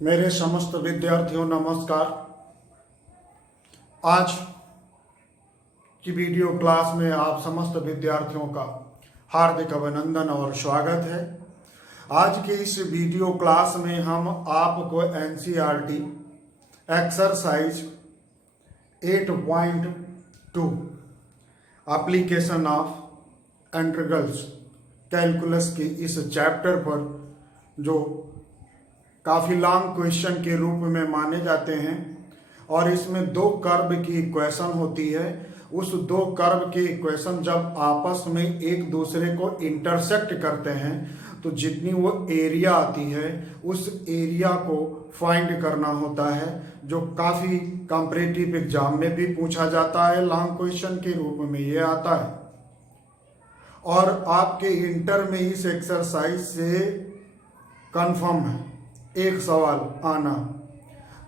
मेरे समस्त विद्यार्थियों नमस्कार। आज की वीडियो क्लास में आप समस्त विद्यार्थियों का हार्दिक अभिनंदन और स्वागत है। आज की इस वीडियो क्लास में हम आपको NCERT exercise 8.2 application of integrals calculus के इस चैप्टर पर जो काफ़ी लॉन्ग क्वेश्चन के रूप में माने जाते हैं और इसमें दो कर्व की इक्वेशन होती है। उस दो कर्व के इक्वेशन जब आपस में एक दूसरे को इंटरसेक्ट करते हैं तो जितनी वो एरिया आती है उस एरिया को फाइंड करना होता है, जो काफ़ी कॉम्पिटिटिव एग्जाम में भी पूछा जाता है। लॉन्ग क्वेश्चन के रूप में ये आता है और आपके इंटर में इस एक्सरसाइज से कंफर्म है एक सवाल आना।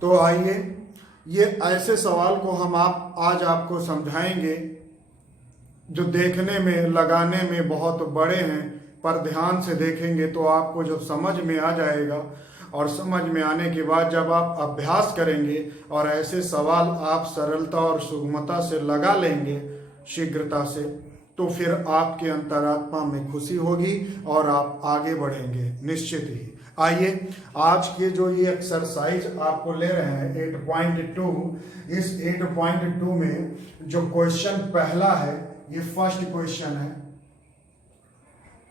तो आइए ये ऐसे सवाल को हम आज आपको समझाएंगे जो देखने में लगाने में बहुत बड़े हैं, पर ध्यान से देखेंगे तो आपको जब समझ में आ जाएगा और समझ में आने के बाद जब आप अभ्यास करेंगे और ऐसे सवाल आप सरलता और सुगमता से लगा लेंगे शीघ्रता से, तो फिर आपके अंतरात्मा में खुशी होगी और आप आगे बढ़ेंगे निश्चित ही। आइए आज के जो ये एक्सरसाइज आपको ले रहे हैं 8.2, इस 8.2 में जो क्वेश्चन पहला है ये फर्स्ट क्वेश्चन है।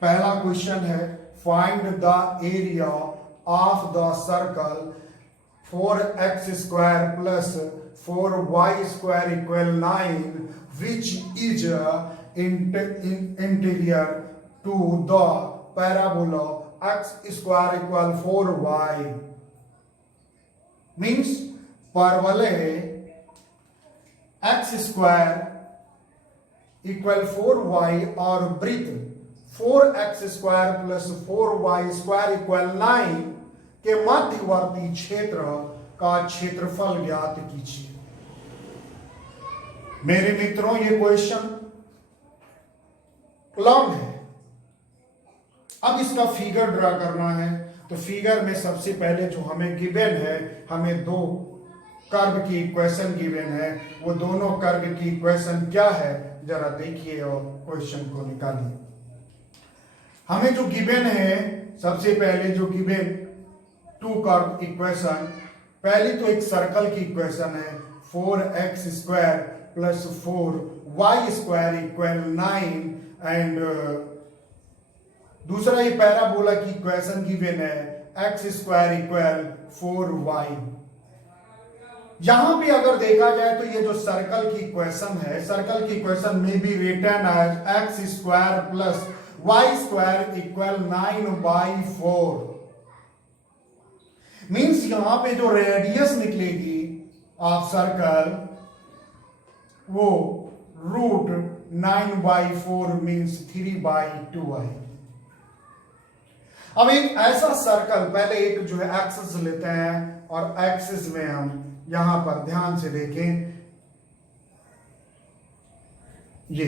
पहला क्वेश्चन है find the area of the circle 4x square plus 4y square equal 9 which is interior to the parabola x square equal 4y means परवलय x square equal 4y और वृत्त 4x square plus 4y square equal 9 के मध्यवर्ती क्षेत्र का क्षेत्रफल ज्ञात कीजिए। मेरे मित्रों ये क्वेश्चन लॉन्ग है। अब इसका फिगर ड्रा करना है तो फिगर में सबसे पहले जो हमें गिवन है, हमें दो कर्व की इक्वेशन गिवन है। वो दोनों कर्व की इक्वेशन क्या है जरा देखिए और क्वेश्चन को निकालिए। हमें जो गिवन है सबसे पहले जो गिवन टू कर्व इक्वेशन, पहली तो एक सर्कल की इक्वेशन है 4x square plus 4y square equal 9 and दूसरा ये पैराबोला की इक्वेशन गिवन है x स्क्वायर इक्वल 4y। यहां भी अगर देखा जाए तो ये जो सर्कल की इक्वेशन है, सर्कल की इक्वेशन में भी return as x square plus y square equal 9/4 means यहां पे जो रेडियस निकलेगी ऑफ सर्कल वो रूट 9/4 मींस 3/2 है। अब एक ऐसा सर्कल, पहले एक जो है एक्सिस लेते हैं और एक्सिस में हम यहां पर ध्यान से देखें ये।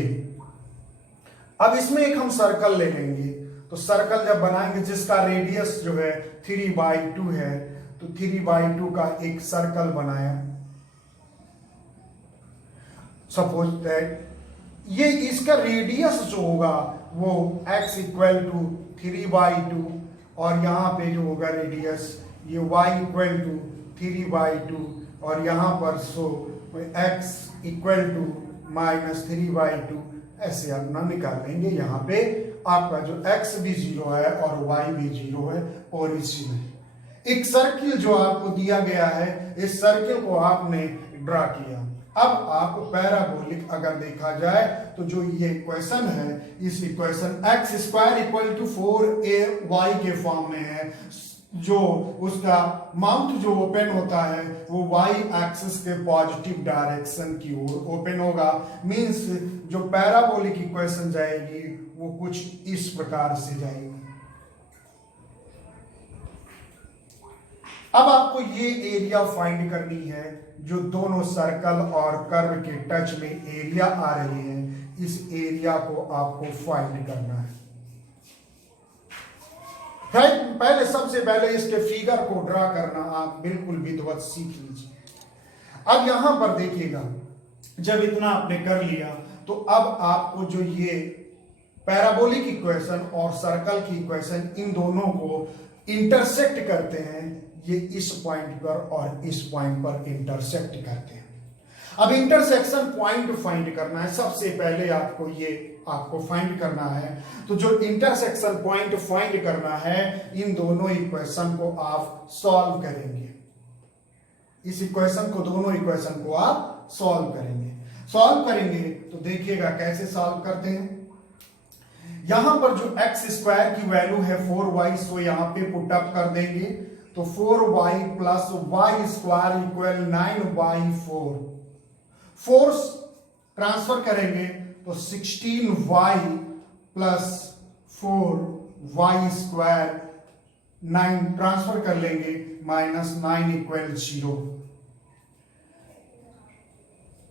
अब इसमें एक हम सर्कल ले लेंगे तो सर्कल जब बनाएंगे जिसका रेडियस जो है 3/2 है तो 3/2 का एक सर्कल बनाया। सपोज दैट ये इसका रेडियस जो होगा वो x इक्वल टू 3/2 और यहाँ पे जो होगा रेडियस ये y इक्वल टू 3/2 और यहाँ पर सो x इक्वल टू -3/2 ऐसे अपना निकाल लेंगे। यहाँ पे आपका जो x भी 0 है और y भी 0 है और इसी में एक सर्किल जो आपको दिया गया है, इस सर्किल को आपने ड्रा किया। अब आप पैराबोलिक अगर देखा जाए तो जो ये इक्वेशन है, इस equation x square equal to 4ay के फॉर्म में है। जो उसका माउथ जो ओपन होता है वो y एक्सिस के पॉजिटिव डायरेक्शन की ओर ओपन होगा। मींस जो पैराबोलिक इक्वेशन जाएगी वो कुछ इस प्रकार से जाएगी। अब आपको ये एरिया फाइंड करनी है जो दोनों सर्कल और कर्व के टच में एरिया आ रही है, इस एरिया को आपको फाइंड करना है। पहले सबसे पहले इसके फिगर को ड्रा करना आप बिल्कुल विधिवत सीख लीजिए। अब यहां पर देखिएगा, जब इतना आपने कर लिया तो अब आपको जो ये पैराबोलिक इक्वेशन और सर्कल की इक्वेशन, इन दोनों को इंटरसेक्ट करते हैं, ये इस पॉइंट पर और इस पॉइंट पर इंटरसेक्ट करते हैं। अब इंटरसेक्शन पॉइंट फाइंड करना है, सबसे पहले आपको फाइंड करना है। तो जो इंटरसेक्शन पॉइंट फाइंड करना है, इन दोनों इक्वेशन को आप सॉल्व करेंगे। इस इक्वेशन को, दोनों इक्वेशन को आप सॉल्व करेंगे तो देखिएगा कैसे सॉल्व करते हैं। यहां पर जो एक्स स्क्वायर की वैल्यू है 4y, सो यहां पे पुट अप कर देंगे। तो 4y plus y square equal 9/4। Fours transfer करेंगे तो 16y plus 4y square 9 transfer कर लेंगे, -9 equal 0।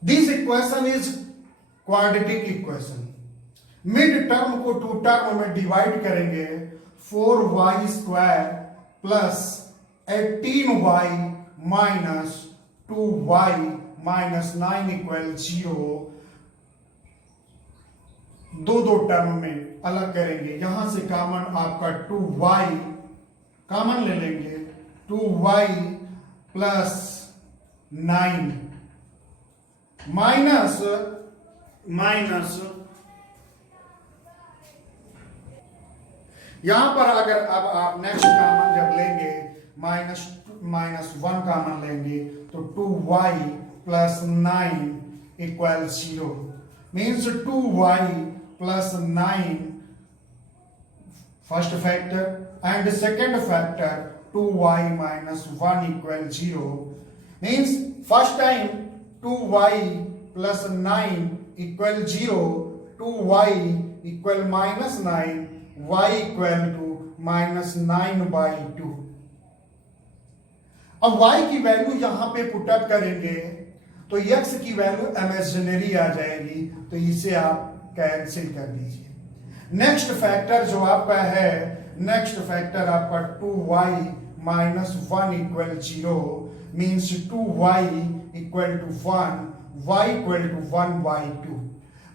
This equation is quadratic equation. Mid term को टू टर्म में डिवाइड करेंगे, 4y square plus 18y minus 2y minus 9 equal 0। दो term में अलग करेंगे, यहां से कॉमन आपका 2y कॉमन ले लेंगे, 2y प्लस 9 माइनस यहां पर अगर अब आप नेक्स्ट कॉमन जब लेंगे, -1 कॉमन लेंगे तो 2y plus 9 equal 0। Means 2y plus 9 first factor and second factor 2y minus 1 equal 0। Means first time 2y plus 9 equal 0, 2y equal -9, y equal to -9/2। अब y की वैल्यू यहां पे पुटअप करेंगे तो x की वैल्यू इमेजिनरी आ जाएगी, तो इसे आप कैंसिल कर दीजिए। नेक्स्ट फैक्टर जो आपका है, नेक्स्ट फैक्टर आपका 2y minus 1 equal 0, means 2y equal to 1, y equal to 1/2।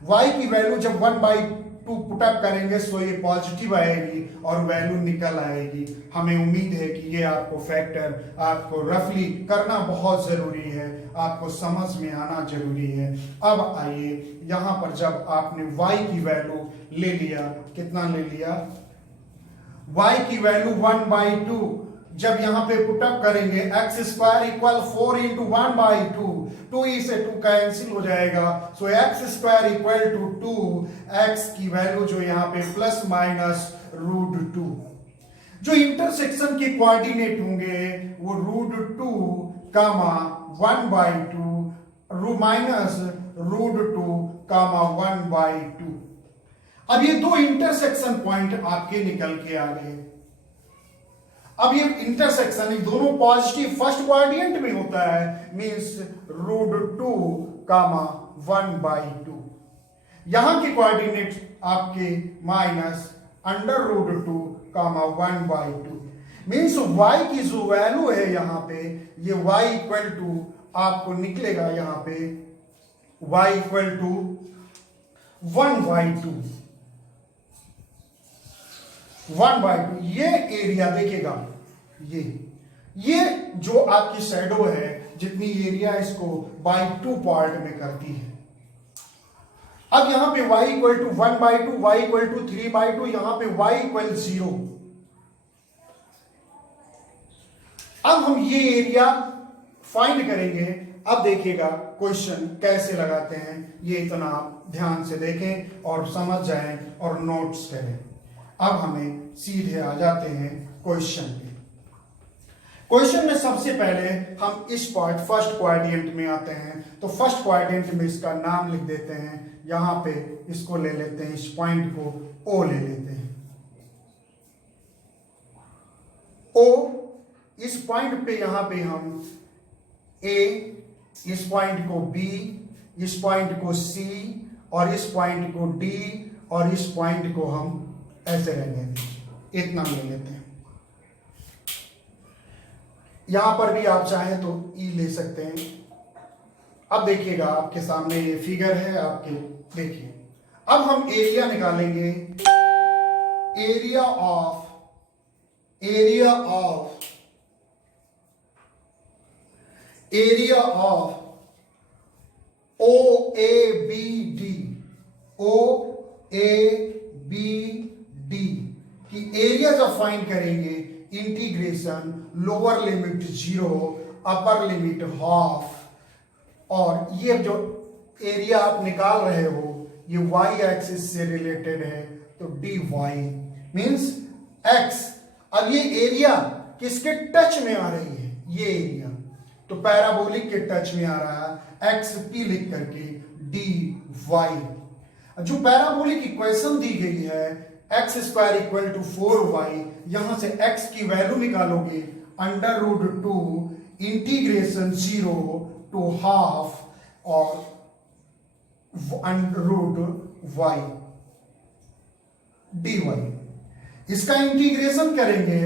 y की वैल्यू जब 1/2 पुटअप करेंगे सो ये पॉजिटिव आएगी और वैल्यू निकल आएगी। हमें उम्मीद है कि ये आपको फैक्टर आपको रफली करना बहुत जरूरी है, आपको समझ में आना जरूरी है। अब आइए यहां पर जब आपने y की वैल्यू ले लिया, कितना ले लिया, y की वैल्यू 1/2, जब यहां पे पुटअप करेंगे एक्स स्क्वायर इक्वल 4 इंटू 1/2, 2 से 2 कैंसिल हो जाएगा, so x square equal to 2, x की वैल्यू जो यहां पे प्लस माइनस √2। जो इंटरसेक्शन के कोऑर्डिनेट होंगे वो √2, 1/2 माइनस √2, 1/2। अब ये दो इंटरसेक्शन पॉइंट आपके निकल के आ गए। अब ये इंटरसेक्शन ये दोनों पॉजिटिव फर्स्ट क्वाड्रेंट में होता है, मींस √2, 1/2। यहां के कोऑर्डिनेट आपके माइनस √2, 1/2। मींस y की जो वैल्यू है यहां पे, ये y इक्वल टू आपको निकलेगा यहां पे y इक्वल टू 1/2। ये एरिया देखिएगा, ये जो आपकी शैडो है, जितनी एरिया इसको बाई 2 पार्ट में करती है। अब यहां पे y equal to 1/2, y equal to 3/2, यहां पे y इक्वल 0। अब हम ये एरिया फाइंड करेंगे। अब देखिएगा क्वेश्चन कैसे लगाते हैं, ये इतना आप ध्यान से देखें और समझ जाएं और नोट्स करें। अब हमें सीधे आ जाते हैं क्वेश्चन पे। क्वेश्चन में सबसे पहले हम इस पॉइंट फर्स्ट क्वाड्रेंट में आते हैं, तो फर्स्ट क्वाड्रेंट में इसका नाम लिख देते हैं, यहां पे इसको ले लेते हैं, इस पॉइंट को O ले लेते हैं। O, इस पॉइंट पे यहां पे हम A, इस पॉइंट को B, इस पॉइंट को C और इस पॉइंट को D और इस पॉइंट को हम ऐसे रहने देंगे, इतना ले लेते हैं। यहां पर भी आप चाहें तो ई ले सकते हैं। अब देखिएगा आपके सामने ये फिगर है आपके, देखिए अब हम एरिया निकालेंगे। Area of area of area of O A B D, O A B D की एरिया जब फाइंड करेंगे, integration lower limit 0 upper limit half, और ये जो एरिया आप निकाल रहे हो ये y एक्सिस से रिलेटेड है, तो dy मींस x। अब ये एरिया किसके टच में आ रही है, ये एरिया तो पैराबोलिक के टच में आ रहा है, एक्स पी लिख करके dy। जो पैराबोलिक इक्वेशन दी गई है x square equal to 4y, यहां से x की वैल्यू निकालोगे √2 इंटीग्रेशन 0 टू हाफ और √y dy। इसका इंटीग्रेशन करेंगे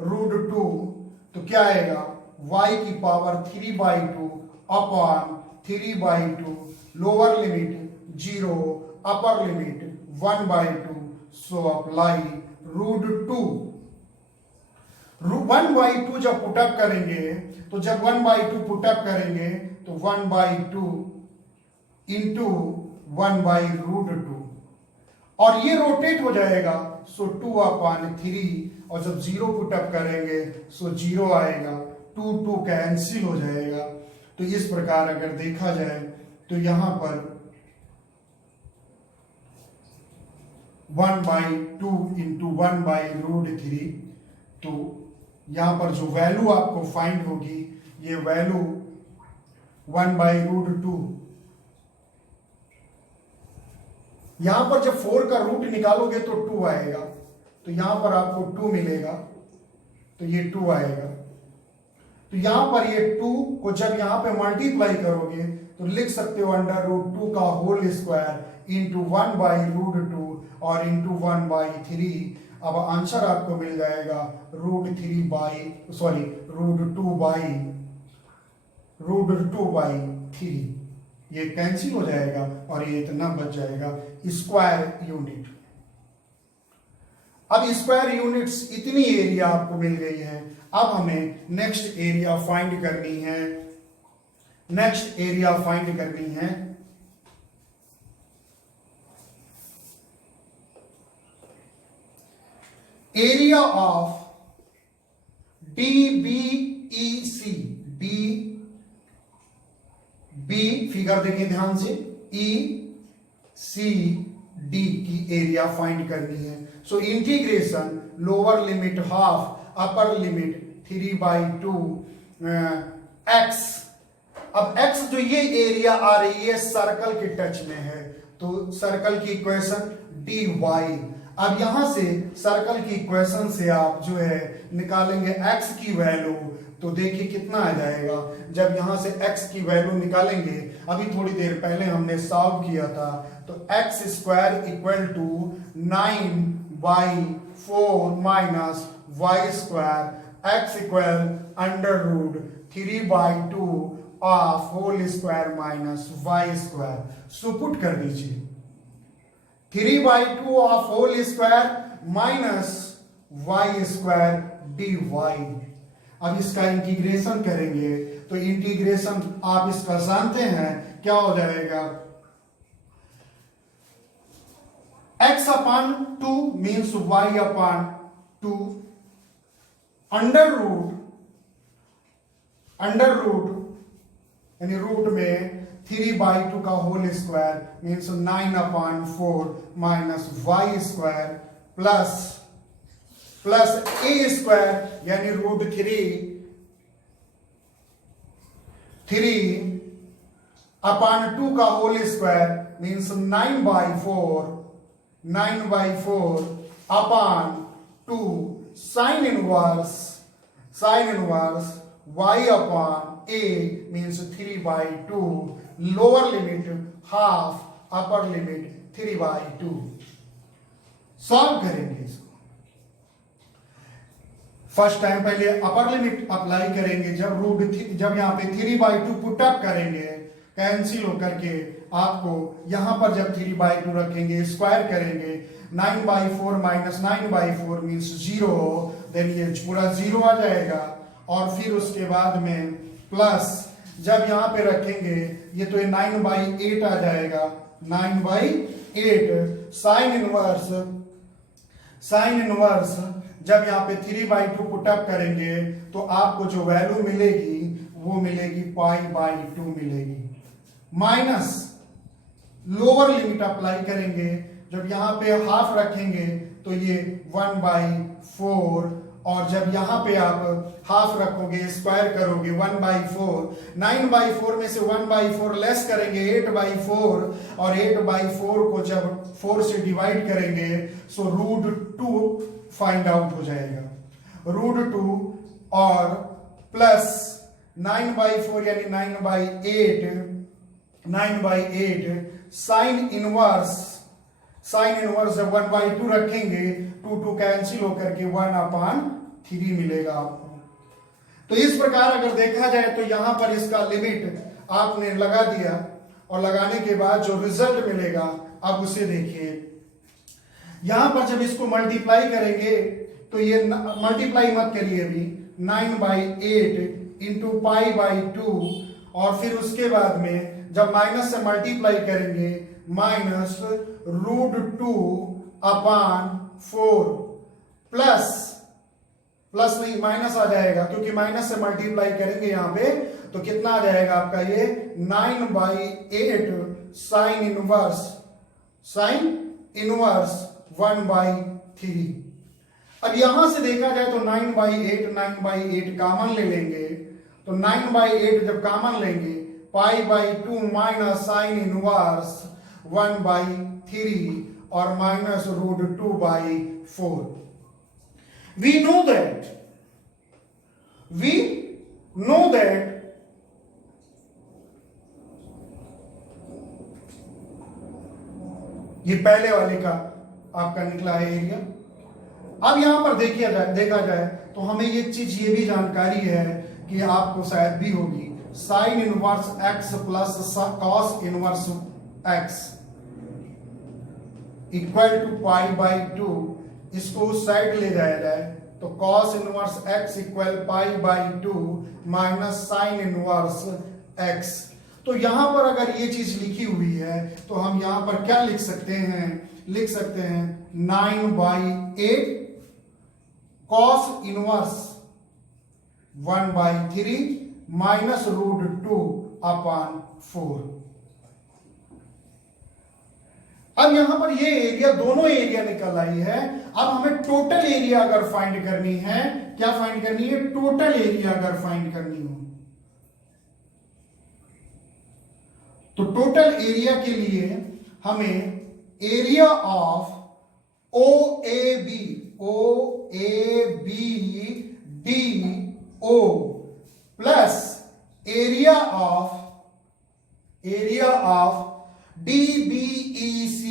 √2 तो क्या आएगा, y की power 3/2 upon 3/2, lower limit 0 upper limit 1/2, so apply √2। 1/2 जब पुटअप करेंगे तो जब 1/2 पुटअप करेंगे तो 1/2 इंटू 1/√2, और ये रोटेट हो जाएगा, सो 2/3, और जब 0 पुटअप करेंगे सो 0 आएगा, 2 कैंसिल हो जाएगा। तो इस प्रकार अगर देखा जाए तो यहां पर 1/2 इंटू 1/√3, तो यहां पर जो वैल्यू आपको फाइंड होगी ये वैल्यू 1/√2। यहां पर जब 4 का रूट निकालोगे तो 2 आएगा, तो यहां पर आपको 2 मिलेगा, तो ये 2 आएगा। तो यहां पर ये 2 को जब यहां पे मल्टीप्लाई करोगे तो लिख सकते हो √2 का होल स्क्वायर इंटू 1/√2 और इंटू 1/3। अब आंसर आपको मिल जाएगा √2/3, ये कैंसिल हो जाएगा और ये इतना बच जाएगा स्क्वायर यूनिट। अब स्क्वायर यूनिट्स इतनी एरिया आपको मिल गई है। अब हमें नेक्स्ट एरिया फाइंड करनी है, नेक्स्ट एरिया फाइंड करनी है। एरिया ऑफ DBEC, बी फिगर देखिए ध्यान से, ECD की एरिया फाइंड करनी है। So integration lower limit half upper limit 3/2 x। अब x जो ये एरिया आ रही है सर्कल के टच में है, तो सर्कल की इक्वेशन dy। अब यहां से सर्कल की इक्वेशन से आप जो है निकालेंगे x की वैल्यू, तो देखिए कितना आ जाएगा। जब यहां से x की वैल्यू निकालेंगे, अभी थोड़ी देर पहले हमने सॉल्व किया था, तो x² equal to 9/4 minus y², x equal √3/2 of whole square minus y²। सो पुट कर दीजिए 3/2 of whole square minus y² dy। अब इसका इंटीग्रेशन करेंगे तो इंटीग्रेशन आप इसका जानते हैं क्या हो जाएगा, x/2 means y/2 under root यानी रूट में 3/2 का whole square means 9/4 minus y² plus a² यानी √3/2 का whole square means 9/4 upon 2 sine inverse y/a means 3/2, lower limit half upper limit 3/2। Solve करेंगे इसको। फर्स्ट टाइम पहले अपर लिमिट अप्लाई करेंगे, जब यहाँ पे 3/2 पुट अप करेंगे कैंसिल होकर के आपको यहाँ पर जब 3/2 रखेंगे स्क्वायर करेंगे 9/4 माइनस 9/4 मीन्स 0, देन ये पूरा 0 आ जाएगा। और फिर उसके बाद में प्लस जब यहाँ पे रखेंगे ये तो ये 9/8 आ जाएगा, 9/8 साइन इनवर्स जब यहाँ पे 3/2 पुटअप करेंगे तो आपको जो वैल्यू मिलेगी वो मिलेगी π/2 मिलेगी, माइनस लोअर लिमिट अप्लाई करेंगे, जब यहाँ पे हाफ रखेंगे तो ये 1/4, और जब यहाँ पे आप हाफ रखोगे स्क्वायर करोगे 1/4, 9/4 में से 1/4 लेस करेंगे 8/4, और 8/4 को जब 4 से डिवाइड करेंगे सो √2 फाइंड आउट हो जाएगा, √2 और प्लस 9/4 यानी 9/8 साइन इनवर्स जब 1/2 रखेंगे 2 कैंसिल होकर के 1/3 मिलेगा आपको। तो इस प्रकार अगर देखा जाए तो यहां पर इसका लिमिट आपने लगा दिया, और लगाने के बाद जो रिजल्ट मिलेगा आप उसे देखिए। यहां पर जब इसको मल्टीप्लाई करेंगे तो ये मल्टीप्लाई मत करिए अभी, 9/8 इंटू π/2, और फिर उसके बाद में जब माइनस से मल्टीप्लाई करेंगे माइनस √2/4 प्लस नहीं माइनस आ जाएगा, क्योंकि माइनस से मल्टीप्लाई करेंगे यहां पे तो कितना आ जाएगा आपका ये 9/8 साइन इनवर्स 1/3। अब यहां से देखा जाए तो 9/8 कॉमन ले लेंगे, तो 9/8 जब कॉमन लेंगे π/2 माइनस साइन इनवर्स 1/3 और माइनस √2/4। We know that ये पहले वाले का आपका निकला है एरिया। अब यहां पर देखा जाए तो हमें एक चीज ये भी जानकारी है कि आपको शायद भी होगी, sine inverse x plus cos inverse x equal to π/2, इसको उस साइड ले जाया जाए तो cos inverse x equal π/2 minus sine inverse x। तो यहां पर अगर ये चीज लिखी हुई है तो हम यहां पर क्या लिख सकते हैं 9/8 cos इनवर्स 1/3 माइनस √2/4। अब यहां पर ये एरिया, दोनों एरिया निकल आई है। अब हमें टोटल एरिया अगर फाइंड करनी है, क्या फाइंड करनी है, टोटल एरिया अगर फाइंड करनी हो तो टोटल एरिया के लिए हमें area of OABDO plus area of DBEC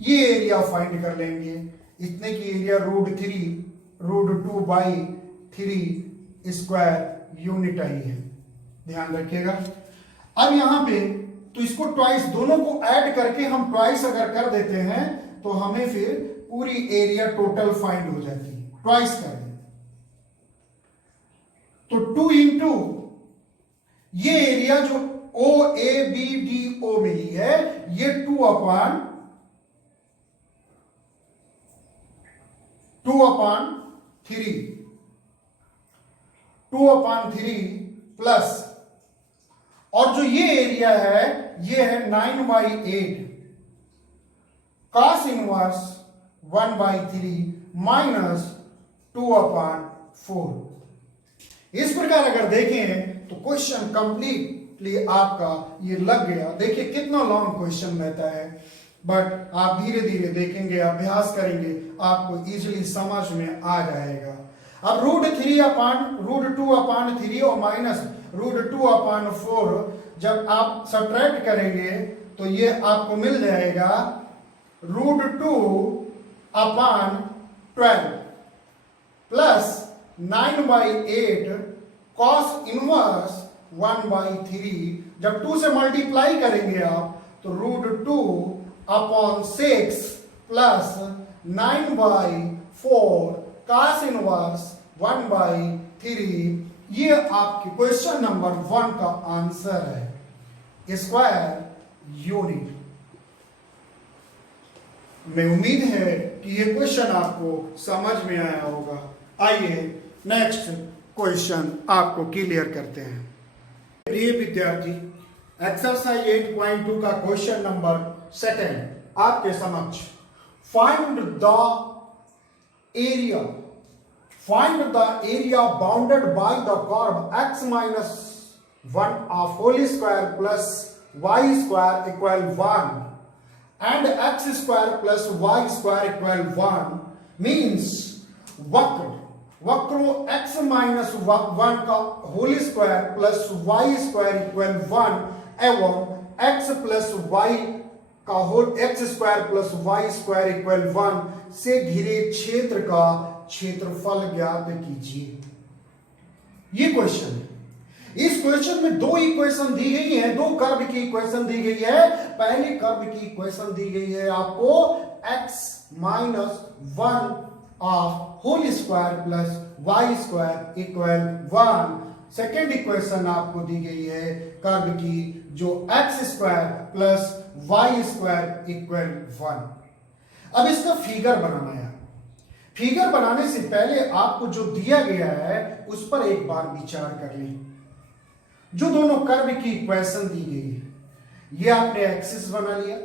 ये एरिया फाइंड कर लेंगे। इतने की एरिया √2/3 स्क्वायर यूनिट आई है, ध्यान रखिएगा। अब यहां पे तो इसको ट्वाइस, दोनों को ऐड करके हम ट्वाइस अगर कर देते हैं तो हमें फिर पूरी एरिया टोटल फाइंड हो जाती है, ट्वाइस कर दें तो 2 इंटू ये एरिया जो OABDO मिली है ये 2/3 प्लस, और जो ये एरिया है ये है 9/8 cos इनवर्स 1/3 माइनस 2/4। इस प्रकार अगर देखें तो क्वेश्चन कंप्लीटली आपका ये लग गया। देखिए कितना लॉन्ग क्वेश्चन रहता है, बट आप धीरे धीरे देखेंगे, अभ्यास करेंगे, आपको इजीली समझ में आ जाएगा। अब √2/3 और माइनस √2/4 जब आप सब्ट्रैक्ट करेंगे तो ये आपको मिल जाएगा √2 अपॉन 12 प्लस 9/8 कॉस इनवर्स 1/3। जब 2 से मल्टीप्लाई करेंगे आप तो √2 अपॉन 6 प्लस 9/4 कॉस इनवर्स 1/3। ये आपके क्वेश्चन नंबर 1 का आंसर है, स्क्वायर यूनिट। मैं उम्मीद है कि ये क्वेश्चन आपको समझ में आया होगा। आइए नेक्स्ट क्वेश्चन आपको क्लियर करते हैं। प्रिय विद्यार्थी, एक्सरसाइज 8.2 का क्वेश्चन नंबर 2 आपके समक्ष। Find the area bounded by the curve x minus 1 of whole square plus y square equal 1 and x square plus y square equal 1 means वक्र x minus 1 का whole square plus y square equal 1 एवं x plus y का whole x square plus y square equal 1 से घिरे क्षेत्र का क्षेत्रफल ज्ञात कीजिए। ये क्वेश्चन है। इस क्वेश्चन में दो इक्वेशन दी गई है, दो कर्व की इक्वेशन दी गई है। पहले कर्व की इक्वेशन दी गई है आपको x minus 1 of whole square plus y square equal 1। Second equation आपको दी गई है कर्व की जो x square plus y square equal 1। अब इसका फिगर बनाना है। फिगर बनाने से पहले आपको जो दिया गया है उस पर एक बार विचार कर लें। जो दोनों कर्व की इक्वेशन दी गई है, ये आपने एक्सिस बना लिया।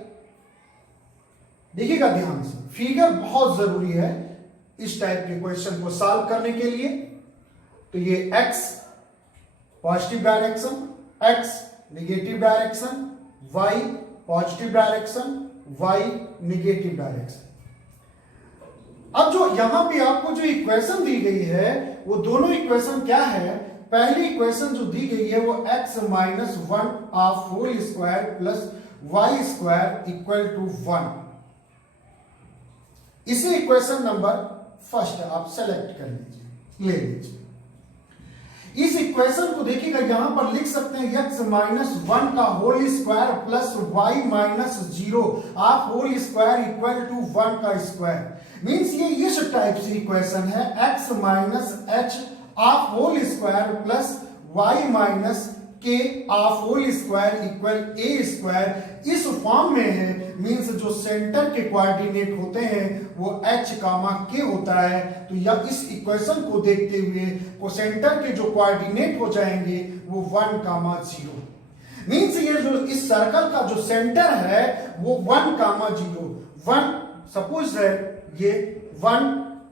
देखिएगा ध्यान से, फिगर बहुत जरूरी है इस टाइप के क्वेश्चन को सॉल्व करने के लिए। तो ये x positive direction, x negative direction, y positive direction, y negative direction. अब जो यहां पे आपको जो इक्वेशन दी गई है वो दोनों इक्वेशन क्या है? पहली इक्वेशन जो दी गई है वो x minus 1 of whole square plus y square equal to 1। इसे इक्वेशन नंबर फर्स्ट आप सेलेक्ट कर लीजिए, ले लीजिए। इस इक्वेशन को देखिएगा, यहां पर लिख सकते हैं x माइनस 1 का whole square plus y minus 0 of whole square equal to 1 का स्क्वायर। मींस ये इस टाइप से इक्वेशन है, x minus h of whole square plus y minus k of whole square equal a square. इस form में है, means जो centre के कोऑर्डिनेट होते हैं वो h कामा k होता है। तो या इस इक्वेशन को देखते हुए वो सेंटर के जो कोऑर्डिनेट हो जाएंगे वो 1 कामा 0। मींस ये जो इस सर्कल का जो सेंटर है वो 1 कामा 0, 1 सपोज है ये 1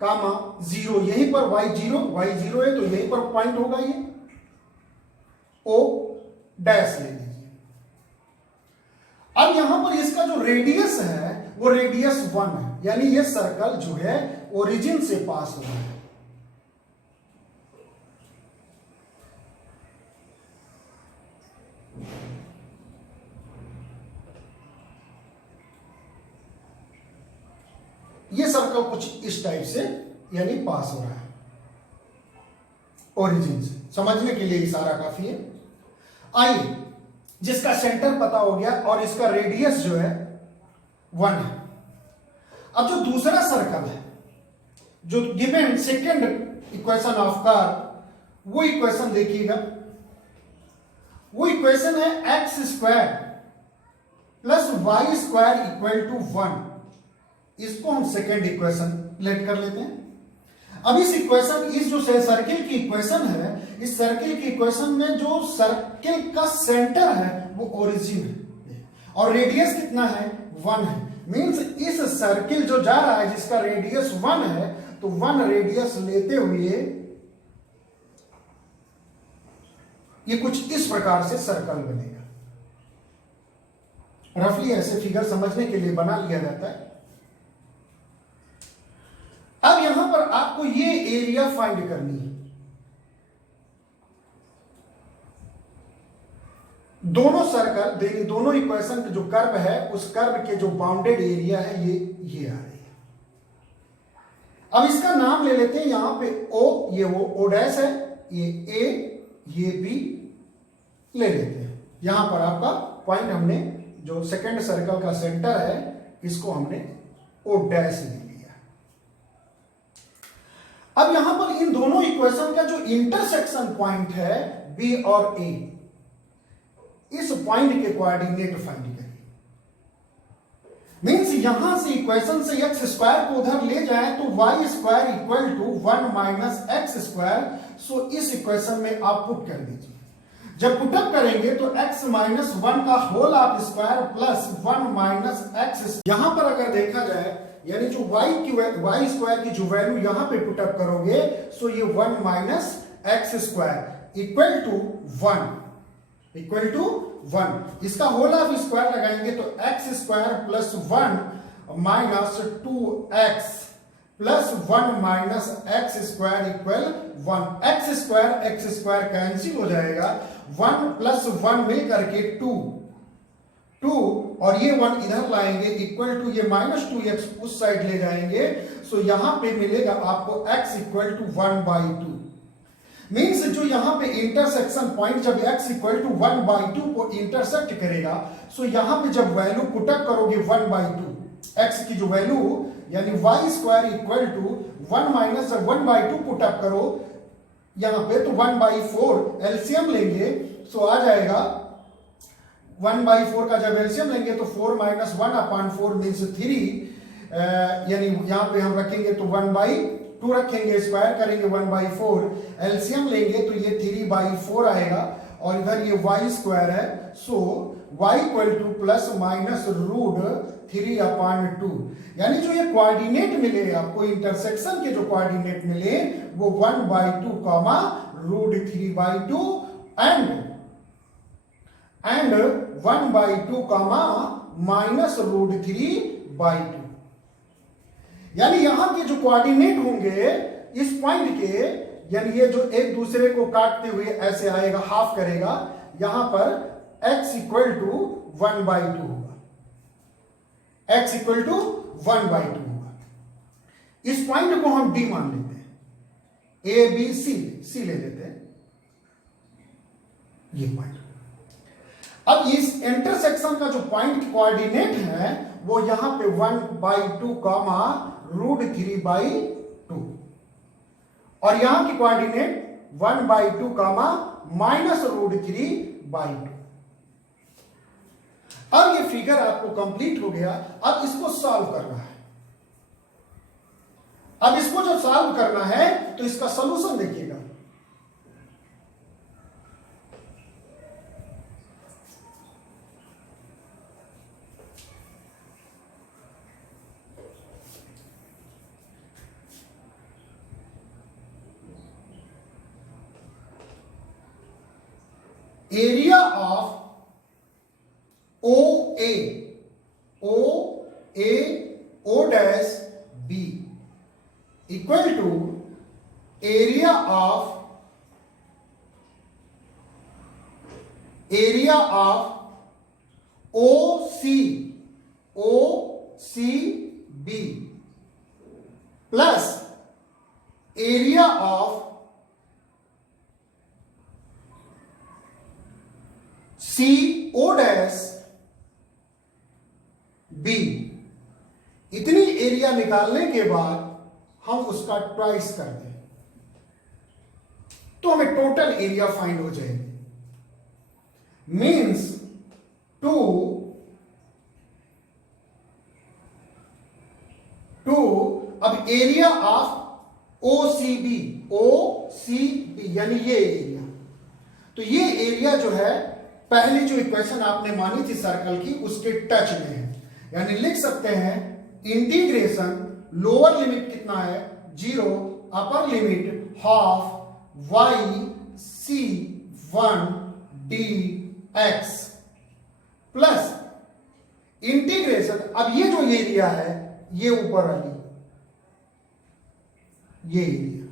कामा 0, यहीं पर y0 है तो यहीं पर पॉइंट होगा, ये O डैश ले लीजिए। अब यहां पर इसका जो रेडियस है वो रेडियस 1 है, यानी ये सर्कल जो है ओरिजिन से पास हो रहा है। ये सर्कल कुछ इस टाइप से यानी पास हो रहा है ओरिजिन से। समझने के लिए इशारा काफी है। आइए, जिसका सेंटर पता हो गया और इसका रेडियस जो है 1 है। अब जो दूसरा सर्कल है, जो given second equation of curve, वो इक्वेशन देखिएगा। वो इक्वेशन है x square plus y square equal to 1। इसको हम सेकेंड इक्वेशन लेट कर लेते हैं। अब इस इक्वेशन, इस जो सर्किल की इक्वेशन है, इस सर्किल की इक्वेशन में जो सर्किल का सेंटर है वो ओरिजिन है और रेडियस कितना है? 1 है। मींस इस सर्किल जो जा रहा है जिसका रेडियस 1 है, तो 1 रेडियस लेते हुए ये कुछ इस प्रकार से सर्कल बनेगा। रफली ऐसे फिगर समझने के लिए बना लिया जाता है। अब यहां पर आपको ये एरिया फाइंड करनी है। दोनों सर्कल, दोनों इक्वेशन के जो कर्व है उस कर्व के जो बाउंडेड एरिया है ये आ रही है। अब इसका नाम ले लेते हैं, यहां पे ओ, ये वो ओ डैश है, ये ए, ये बी ले लेते हैं। यहां पर आपका पॉइंट हमने जो सेकेंड सर्कल का सेंटर है इसको हमने ओ डैश ले लिया। अब यहां पर इन दोनों इक्वेशन का जो इंटरसेक्शन पॉइंट है बी और ए, इस पॉइंट के कोऑर्डिनेट फाइंड करिए। मींस यहां से इक्वेशन से एक्स स्क्वायर को उधर ले जाए तो y square equal to 1 minus x square. So इस इक्वेशन में आप पुट कर दीजिए। जब पुटअप करेंगे तो x माइनस 1 का whole of square plus 1 minus x. यहां पर अगर देखा जाए यानी जो y स्क्वायर की जो वैल्यू यहां पे पुटअप करोगे सो ये 1 minus x square equal to 1। इसका होल ऑफ स्क्वायर लगाएंगे तो x square plus 1 minus 2x plus 1 minus x square equal 1। X square cancel हो जाएगा, 1 प्लस 1 मिल करके 2 और ये 1 इधर लाएंगे इक्वल टू ये माइनस 2x उस साइड ले जाएंगे। सो यहां पे मिलेगा आपको x इक्वल टू 1/2। मीन्स जो यहां पे इंटरसेक्शन पॉइंट जब x इक्वल टू 1/2 को इंटरसेक्ट करेगा सो यहां पे जब वैल्यू पुटअप करोगे 1/2 x की जो वैल्यू यानी y square equal to 1 minus 1/2 put up करो यहां पे तो 1/4 एलसीएम लेंगे सो आ जाएगा 1/4 का जब एलसीएम लेंगे तो 4 माइनस 1/4 मीन्स 3 यानी यहां पे हम रखेंगे तो 1/2 रखेंगे, स्क्वायर करेंगे 1/4 एलसीएम लेंगे तो ये 3/4 आएगा और इधर ये y स्क्वायर है। So y equal to plus minus root 3/2 यानी जो ये कोऑर्डिनेट मिले आपको इंटरसेक्शन के जो कोऑर्डिनेट मिले वो 1/2 comma root 3/2 and 1/2 comma minus root 3/2। यानी यहां के जो कोऑर्डिनेट होंगे इस पॉइंट के यानी ये जो एक दूसरे को काटते हुए ऐसे आएगा, हाफ करेगा, यहां पर x इक्वल टू 1/2 होगा, x इक्वल टू 1/2 होगा। इस पॉइंट को हम D मान लेते हैं, A B C ले लेते हैं ये पॉइंट। अब इस इंटरसेक्शन का जो पॉइंट कोऑर्डिनेट है वो यहां पे 1/2 कॉमा रूट 3/2 और यहां की कोऑर्डिनेट 1/2 कॉमा माइनस रूट 3/2। अब ये फिगर आपको कंप्लीट हो गया। अब इसको सॉल्व करना है। अब इसको जो सॉल्व करना है तो इसका सॉल्यूशन देखिएगा। Area of O dash B equal to area of OCB plus area of CO dash B। इतनी एरिया निकालने के बाद हम उसका ट्वाइस कर दें तो हमें टोटल एरिया फाइंड हो जाएगी। मीन्स 2 अब एरिया ऑफ OCB यानी ये एरिया, तो ये एरिया जो है पहली जो इक्वेशन आपने मानी थी सर्कल की उसके टच में है। यानी लिख सकते हैं इंटीग्रेशन लोअर लिमिट कितना है 0, upper limit half y(c)(1) dx plus integration. अब ये जो एरिया है ये ऊपर वाली ये एरिया,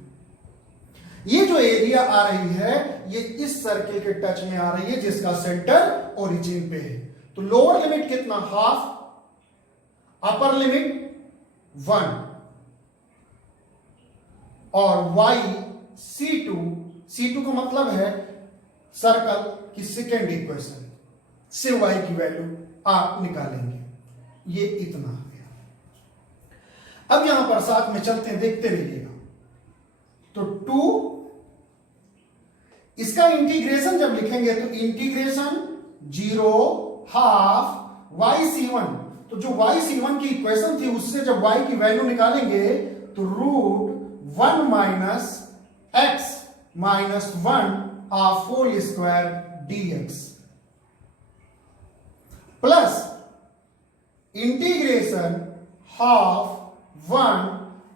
ये जो एरिया आ रही है ये इस सर्किल के टच में आ रही है जिसका सेंटर ओरिजिन पे है। तो लोअर लिमिट कितना, हाफ, अपर लिमिट 1, और y C2 का मतलब है सर्कल की सेकेंड इक्वेशन से y की वैल्यू आप निकालेंगे। ये इतना हो गया। अब यहां पर साथ में चलते हैं, देखते रहिएगा। तो 2, इसका इंटीग्रेशन जब लिखेंगे तो इंटीग्रेशन 0 हाफ yc1, तो जो yc1 की इक्वेशन थी उससे जब y की वैल्यू निकालेंगे तो √1 minus x minus 1 whole square dx plus integration half 1,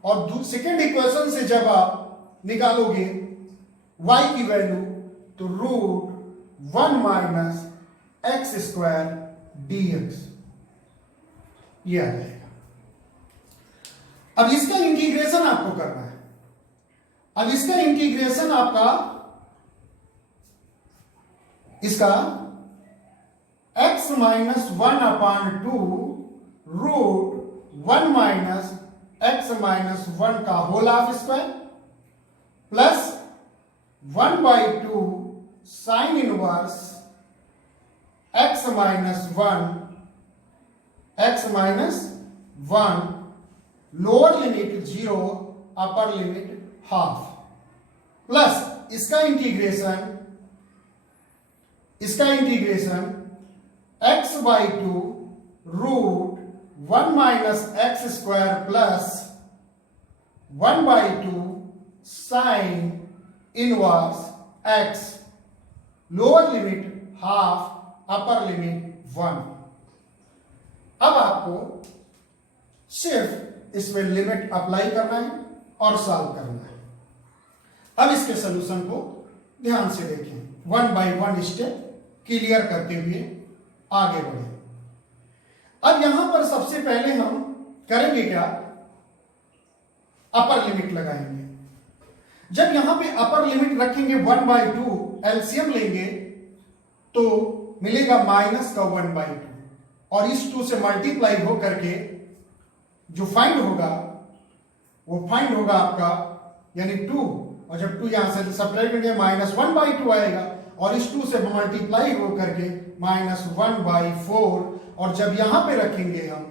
और सेकेंड इक्वेशन से जब आप निकालोगे y की वैल्यू तो √1 माइनस x स्क्वायर dx, ये आ जाएगा। अब इसका इंटीग्रेशन आपको करना है। अब इसका इंटीग्रेशन आपका इसका x minus 1/2 √1 minus x minus 1 का whole half square plus 1/2 sine inverse x minus 1 lower limit 0 upper limit half plus इसका integration x/2 √1 minus x square plus 1/2 sine inverse x, lower limit half upper limit 1। अब आपको सिर्फ इसमें limit apply करना है और solve करना है। अब इसके सॉल्यूशन को ध्यान से देखें, 1 बाय 1 स्टेप क्लियर करते हुए आगे बढ़े। अब यहां पर सबसे पहले हम करेंगे क्या, अपर लिमिट लगाएंगे। जब यहां पे अपर लिमिट रखेंगे 1/2, एलसीएम लेंगे तो मिलेगा माइनस का 1/2, और इस 2 से मल्टीप्लाई हो करके जो फाइंड होगा वो फाइंड होगा आपका यानी 2, और जब 2 यहां से सब्ट्रैक्ट करेंगे माइनस 1/2 आएगा, और इस 2 से मल्टीप्लाई हो करके -1/4, और जब यहां पे रखेंगे हम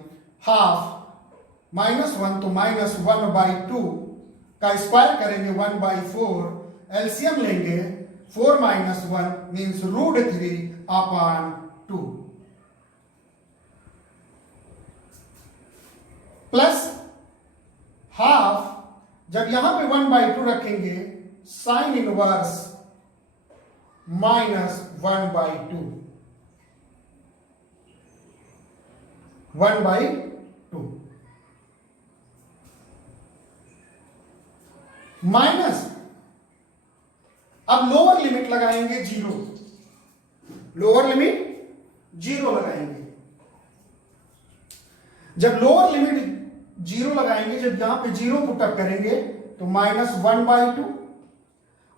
हाफ -1 तो -1/2 का स्क्वायर करेंगे 1/4, एलसीएम लेंगे 4 - 1 मीन्स √3/2 प्लस हाफ, जब यहां पे 1/2 रखेंगे साइन इनवर्स -1/2 माइनस, अब लोअर लिमिट लगाएंगे 0, लोअर लिमिट 0 लगाएंगे। जब लोअर लिमिट 0 लगाएंगे, जब यहां पे 0 पुटअप करेंगे तो -1/2,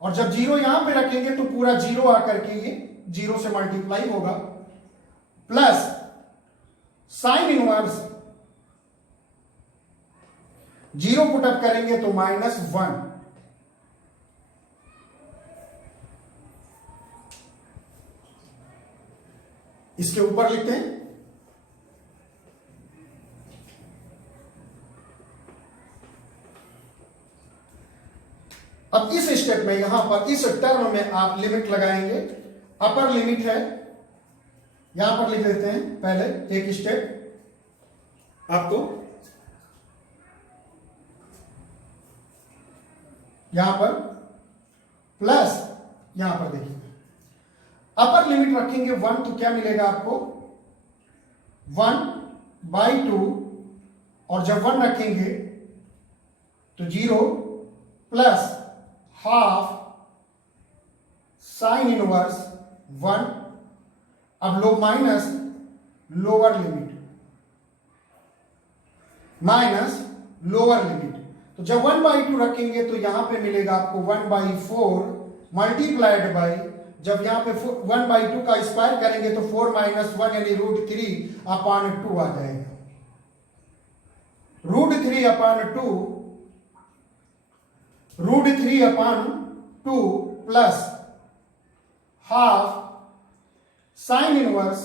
और जब 0 यहां पे रखेंगे तो पूरा 0 आकर के ये 0 से मल्टीप्लाई होगा, प्लस साइन इनवर्स 0 पुटअप करेंगे तो -1, इसके ऊपर लिखते हैं अब इस स्टेप में यहां पर इस टर्म में आप लिमिट लगाएंगे। अपर लिमिट है, यहां पर लिख देते हैं पहले एक स्टेप आपको, यहां पर प्लस, यहां पर देखिए अपर लिमिट रखेंगे 1 तो क्या मिलेगा आपको 1/2, और जब 1 रखेंगे तो 0 प्लस हाफ साइन इनवर्स 1, अब लो minus lower limit minus lower limit, तो जब 1/2 रखेंगे तो यहां पे मिलेगा आपको 1/4 मल्टीप्लाइड बाई, जब यहां पे 1/2 का स्क्वायर करेंगे तो 4 - 1 यानी √3/2 आ जाएगा। √3/2 plus half sine inverse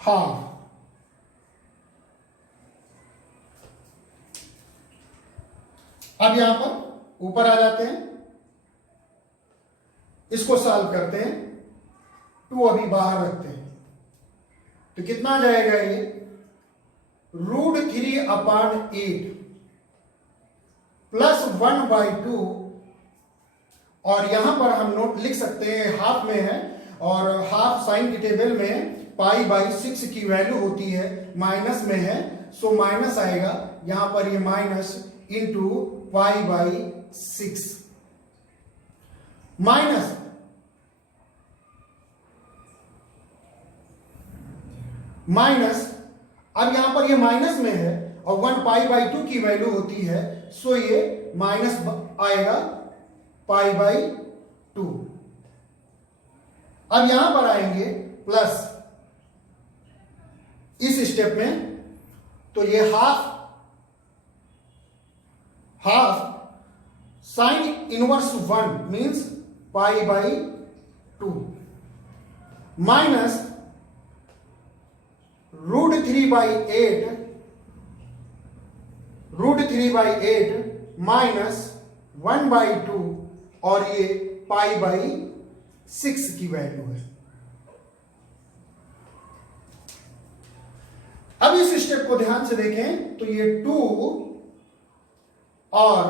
half. अब यहां पर ऊपर आ जाते हैं, इसको सॉल्व करते हैं, 2 अभी बाहर रखते हैं, तो कितना आ जाएगा ये √3/8 प्लस 1/2, और यहां पर हम नोट लिख सकते हैं हाफ में है, और हाफ साइन की टेबल में π/6 की वैल्यू होती है, माइनस में है, सो माइनस आएगा यहां पर, ये माइनस इंटू π/6 माइनस अब यहां पर ये माइनस में है और 1π/2 की वैल्यू होती है, सो ये माइनस आएगा π/2। अब यहां पर आएंगे प्लस इस स्टेप में, तो ये half sine inverse 1 means π/2 minus √3/8 minus 1/2, और ये π/6 की वैल्यू है। अब इस स्टेप को ध्यान से देखें तो ये 2 और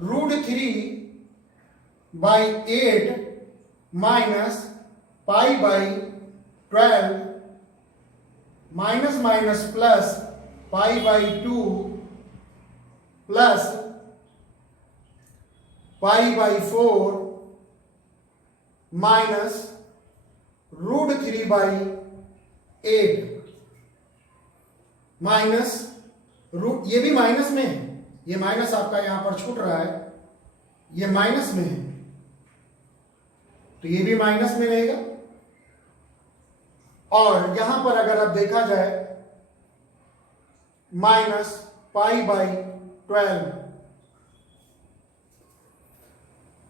√3/8 minus π/12 minus minus plus π/2 plus π/4 minus √3/8 माइनस ये भी माइनस में है, ये माइनस आपका यहां पर छूट रहा है, ये माइनस में है, तो ये भी माइनस में रहेगा, और यहां पर अगर अब देखा जाए माइनस π/12,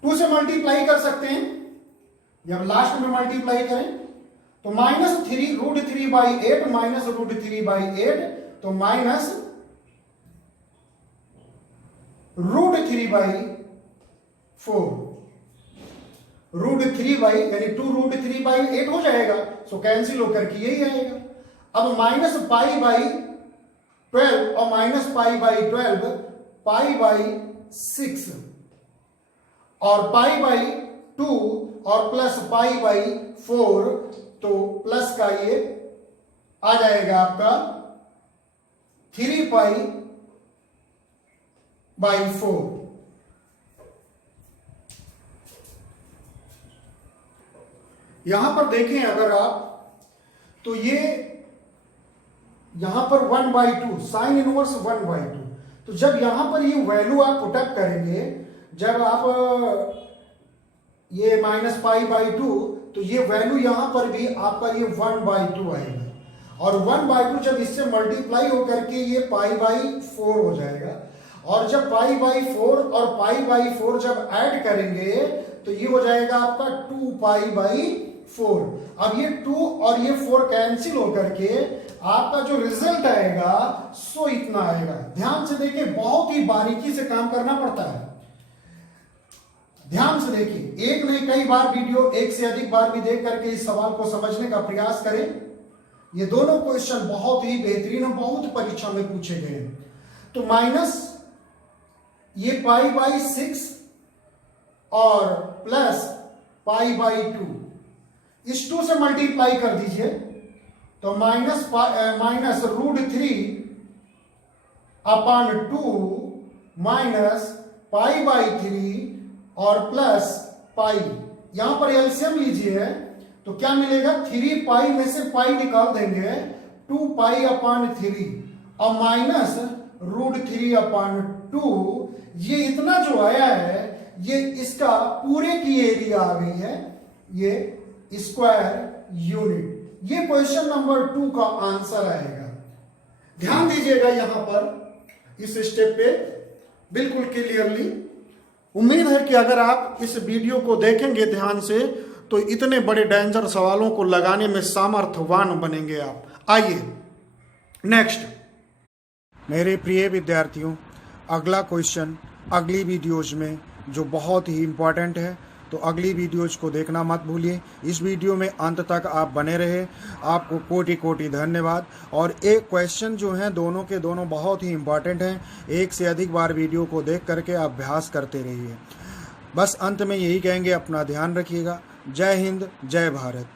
2 से मल्टीप्लाई कर सकते हैं, जब लास्ट में मल्टीप्लाई करें तो -3 √3/8 माइनस √3/8, तो माइनस √3/4 यानी 2 √3/8 हो जाएगा, सो कैंसिल होकर के यही आएगा। अब माइनस π/12 और माइनस π/12 π/6 और π/2 और प्लस π/4, तो प्लस का ये आ जाएगा आपका 3π/4। यहां पर देखें अगर आप, तो ये यहां पर 1/2 साइन इनवर्स 1/2, तो जब यहां पर ये वैल्यू आप पुटअप करेंगे, जब आप ये माइनस π/2, तो ये वैल्यू यहां पर भी आपका ये 1/2 आएगा, और 1/2 जब इससे मल्टीप्लाई होकर के ये π/4 हो जाएगा, और जब π/4 और π/4 जब ऐड करेंगे तो ये हो जाएगा आपका 2π/4। अब ये 2 और ये 4 कैंसिल होकर के आपका जो रिजल्ट आएगा सो इतना आएगा। ध्यान से देखिए, बहुत ही बारीकी से काम करना पड़ता है, ध्यान से देखिए, एक नहीं कई बार वीडियो, एक से अधिक बार भी देख करके इस सवाल को समझने का प्रयास करें। ये दोनों क्वेश्चन बहुत ही बेहतरीन और बहुत परीक्षा में पूछे गए हैं। तो माइनस ये π/6 और प्लस π/2, इस 2 से मल्टीप्लाई कर दीजिए, तो माइनस √3/2 माइनस π/3 और प्लस पाई, यहां पर एलसीएम लीजिए तो क्या मिलेगा, 3π में से पाई निकाल देंगे, 2π/3 और माइनस √3/2, ये इतना जो आया है ये इसका पूरे की एरिया आ गई है, ये स्क्वायर यूनिट। ये क्वेश्चन नंबर 2 का आंसर आएगा। ध्यान दीजिएगा यहां पर इस स्टेप पे बिल्कुल क्लियरली। उम्मीद है कि अगर आप इस वीडियो को देखेंगे ध्यान से तो इतने बड़े डेंजर सवालों को लगाने में सामर्थ्यवान बनेंगे आप। आइए नेक्स्ट। मेरे प्रिय विद्यार्थियों, अगला क्वेश्चन अगली वीडियोज में जो बहुत ही इंपॉर्टेंट है, तो अगली वीडियोज को देखना मत भूलिए। इस वीडियो में अंत तक आप बने रहे, आपको कोटि कोटि धन्यवाद। और एक क्वेश्चन जो है दोनों के दोनों बहुत ही इंपॉर्टेंट हैं, एक से अधिक बार वीडियो को देख करके अभ्यास करते रहिए। बस अंत में यही कहेंगे, अपना ध्यान रखिएगा। जय हिंद, जय भारत।